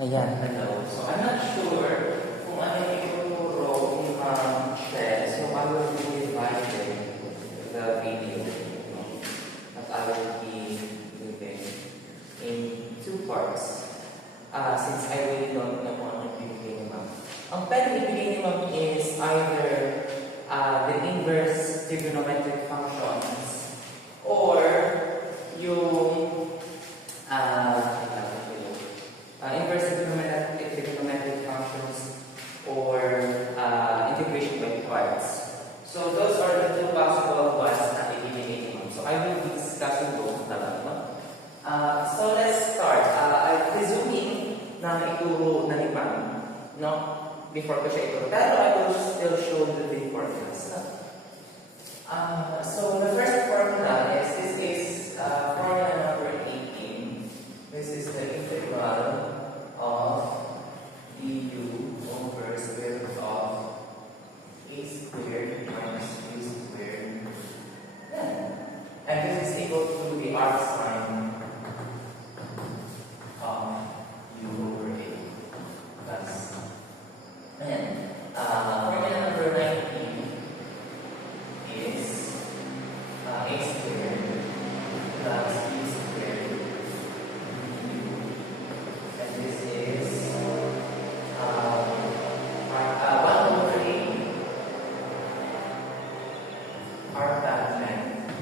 Ayan. Hello. So, I'm not sure kung ano yung ituturo ni Ma'am Che. So, I will be dividing the video that I will be giving in two parts. Since I really don't know kung ano yung ibigay ni Ma'am. Ang pwede ibigay ni Ma'am is either the inverse trigonometric functions or yung inverse trigonometric functions or integration by parts. So those are the two possible ones na ibibigay mo. So I will be discussing both naman. No? So let's start. I'm presuming na ituro na ni Ma'am, no? Before ko siya ituro. Pero I will still show the formulas. So the first formula is, this is formula number 18. This is the integral of du over square root of a squared minus b squared. And this is equal to the arc sine of u over a plus. And formula number 19 is a squared plus b squared du. And this is 1 over a arctangent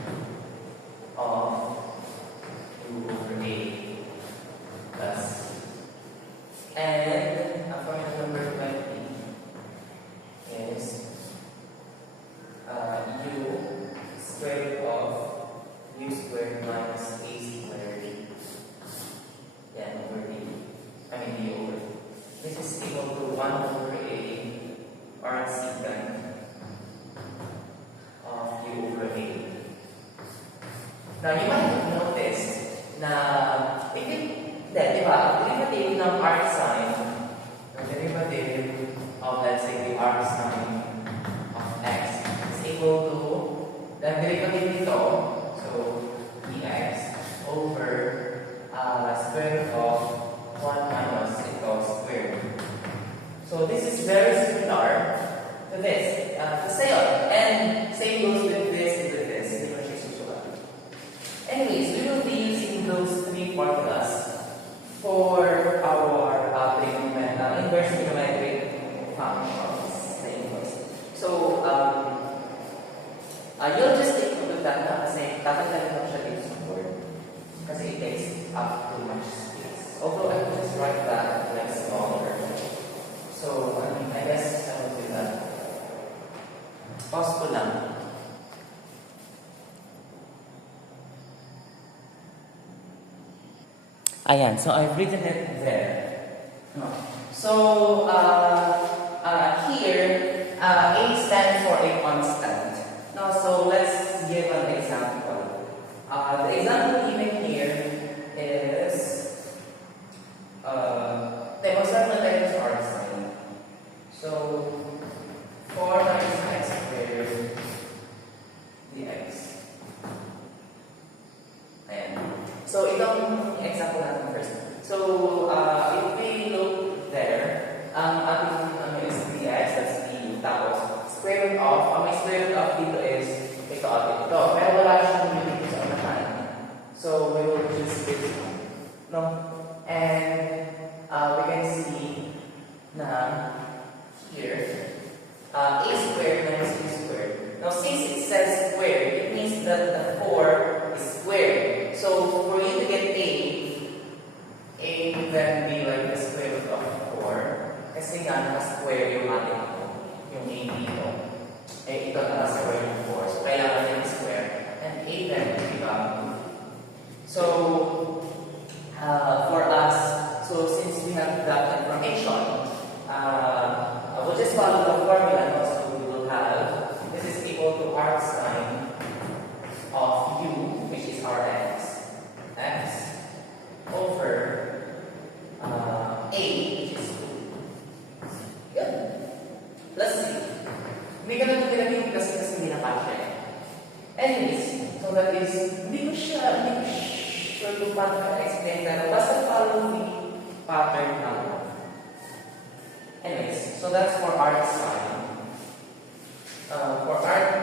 of u over a plus. And formula number 20 is u square root of u squared minus a squared. Over d. D over. This is equal to 1 over a arcsecant of u over a. Now, you might have noticed na if you, di ba, ang derivative ng arc sine, the derivative of, let's say, the arc sine of x is equal to the derivative nito, so dx over square root of 1 minus ito squared. So this is very similar to this, to sayon, and same goes with this and with this. Hindi mo siya susulat. Anyways, we will be using those three formulas for our inverse trigonometric functions. The inverse. So, you'll just take note of that na kasi tatanggalin mo siya dito sa board. Kasi it takes up too much space. Although I will just write that like smaller. So, I guess I will do that. Pause ko lang. Ayan, so I've written it there. So, here, A stands for a constant. Now, so let's give an example. The example given here is demonstrate na tayo sa arc sine. So 4 times x squared dx. Ayan. So itong example natin first. So if we look there, ang ating is dx, that's d, tapos square root of, ang may square root of dito is ito at ito. Pero wala siyang unit sa unahan. So we will just do it. No? And we can see na here a squared minus b squared. Now since it says squared, it means that the 4 is squared. So for you to get a would then be like the square root of 4. Kasi nga naka-square yung ating yung a dito. Eh ito naka-square yung 4. So kailangan yung square. And a then become 2. So for us, so since we have that information, we'll just follow the formula. So we will have, this is equal to arc sine of u, which is our x, over a, which is 2. Good. Let's see. Hindi ka lang nilagay kasi hindi na kasya. Anyways, so that is, hindi ko sure kung paano ka explain, pero basta follow the pattern lang. So that's for art side. For art